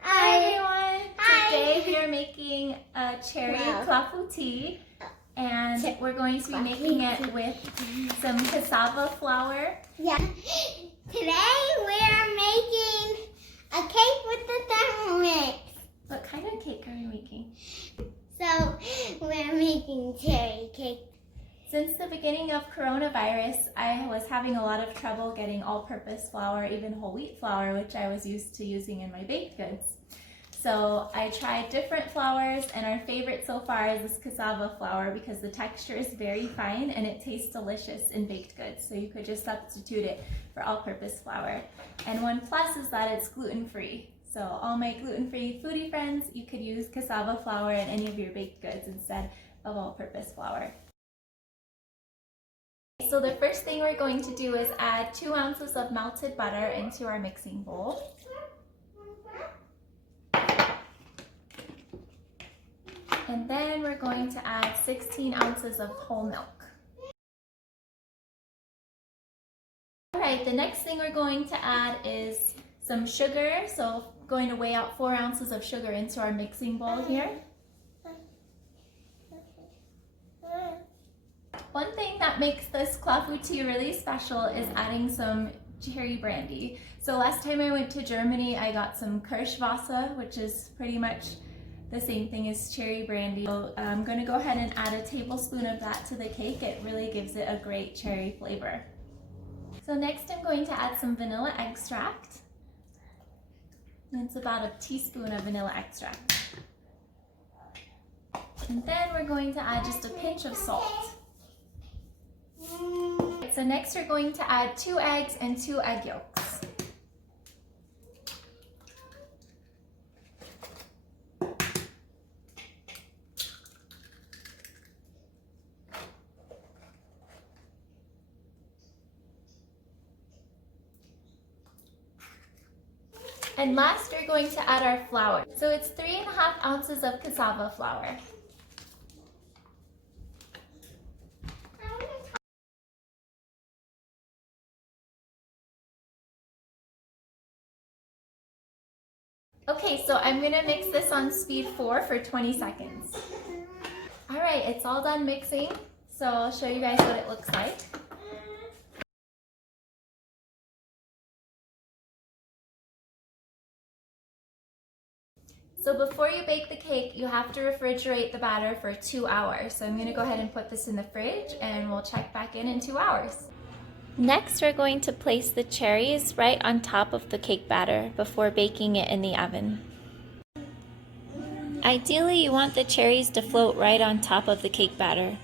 Hi everyone! Today we are making a cherry clafoutis, and we're going to be making it with some cassava flour. Yeah. Today we are making a cake with the Thermomix. What kind of cake are we making? So we're making cherry cake. Since the beginning of coronavirus, I was having a lot of trouble getting all-purpose flour, even whole wheat flour, which I was used to using in my baked goods. So I tried different flours, and our favorite so far is this cassava flour because the texture is very fine and it tastes delicious in baked goods. So you could just substitute it for all-purpose flour. And one plus is that it's gluten-free. So all my gluten-free foodie friends, you could use cassava flour in any of your baked goods instead of all-purpose flour. So the first thing we're going to do is add 2 ounces of melted butter into our mixing bowl. And then we're going to add 16 ounces of whole milk. Alright, the next thing we're going to add is some sugar. So going to weigh out 4 ounces of sugar into our mixing bowl here. One thing that makes this clafoutis really special is adding some cherry brandy. So last time I went to Germany, I got some Kirschwasser, which is pretty much the same thing as cherry brandy. So I'm going to go ahead and add a tablespoon of that to the cake. It really gives it a great cherry flavor. So next I'm going to add some vanilla extract. It's about a teaspoon of vanilla extract. And then we're going to add just a pinch of salt. So next we're going to add 2 eggs and 2 egg yolks. And last we're going to add our flour. So it's 3.5 ounces of cassava flour. Okay, so I'm gonna mix this on speed 4 for 20 seconds. All right, it's all done mixing, so I'll show you guys what it looks like. So before you bake the cake, you have to refrigerate the batter for 2 hours. So I'm gonna go ahead and put this in the fridge and we'll check back in 2 hours. Next, we're going to place the cherries right on top of the cake batter before baking it in the oven. Ideally, you want the cherries to float right on top of the cake batter.